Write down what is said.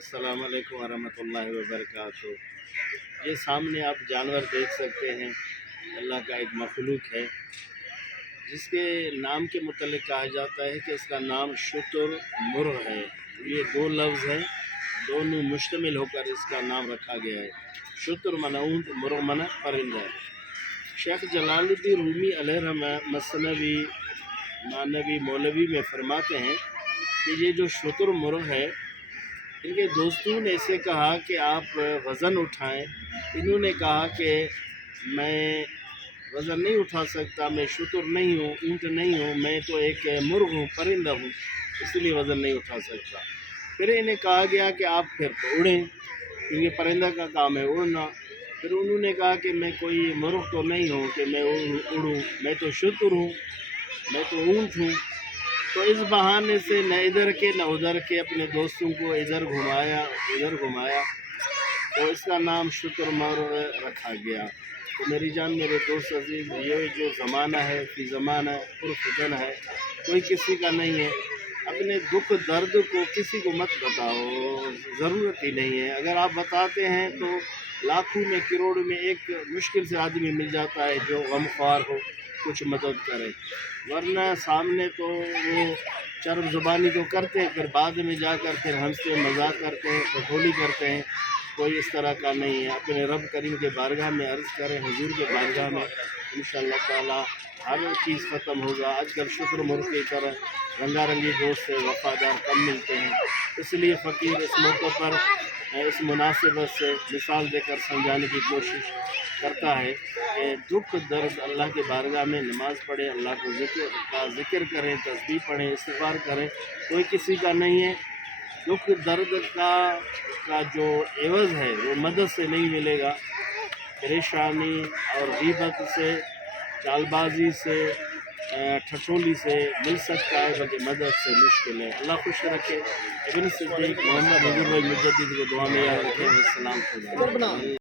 अस्सलाम वालेकुम वरहमतुल्लाहि वबरकातुहू। ये सामने आप जानवर देख सकते हैं, अल्लाह का एक मखलूक है जिसके नाम के मुतल्लिक़ कहा जाता है कि इसका नाम शुतुर-मुर्ग़ है। ये दो लफ्ज़ हैं, दोनों मुश्तमिल होकर इसका नाम रखा गया है। शुतुर माना ऊँट, मुर्ग़ माना परिंदा। शेख जलालुद्दीन रूमी अलैहिर्रहमत मसनवी मानवी मौलवी में फरमाते हैं कि ये जो शुतुर-मुर्ग़ है, इनके दोस्तों ने इसे कहा कि आप वज़न उठाएं। इन्होंने कहा कि मैं वज़न नहीं उठा सकता, मैं शुतुर नहीं हूँ, ऊँट नहीं हूँ, मैं तो एक मुर्ग़ हूँ, परिंदा हूँ, इसलिए वज़न नहीं उठा सकता। फिर इन्हें कहा गया कि आप फिर तो उड़ें, क्योंकि परिंदा का काम है उड़ना। फिर उन्होंने कहा कि मैं कोई मुर्ग़ तो नहीं हूँ कि मैं उड़ूँ, मैं तो शुतुर हूँ, मैं तो ऊँट हूँ। तो इस बहाने से न इधर के न उधर के अपने दोस्तों को इधर घुमाया उधर घुमाया, तो इसका नाम शुतुर-मुर्ग़ रखा गया। तो मेरी जान, मेरे दोस्त अज़ीज़, ये जो ज़माना है फ़ी ज़माना पुरफ़ितन है, कोई किसी का नहीं है। अपने दुख दर्द को किसी को मत बताओ, ज़रूरत ही नहीं है। अगर आप बताते हैं तो लाखों में करोड़ों में एक मुश्किल से आदमी मिल जाता है जो गमख्वार हो, कुछ मदद करे, वरना सामने तो वो चरब ज़ुबानी तो करते हैं, फिर बाद में जाकर फिर हंसते मजाक करते हैं, ठठोली करते हैं। कोई इस तरह का नहीं है। अपने रब करीम के बारगाह में अर्ज़ करें, हुजूर के बारगाह में, इंशाअल्लाह ताला हर चीज़ ख़त्म होगा। आजकल शुतुर-मुर्ग़ की तरह रंगारंगी दोस्त वफ़ादार कम मिलते हैं, इसलिए फ़कीर इस मौके पर इस मुनासिबत से मिसाल देकर समझाने की कोशिश करता है कि दुख दर्द अल्लाह के बारगाह में नमाज़ पढ़ें, अल्लाह को ज़िक्र करें, तस्बीह पढ़ें, इस्तिग़फ़ार करें, कोई किसी का नहीं है। दुख दर्द का जो एवज़ है वो मदद से नहीं मिलेगा, परेशानी और ग़ीबत से, चालबाज़ी से, ठठोली से मिल सकता है, बल्कि मदद से मुश्किल है। अल्लाह खुश रखे। इब्न सिद्दीक़ मोहम्मद हज़रत मुजद्दिद को दुआ में याद रखें। अस्सलाम वालेकुम।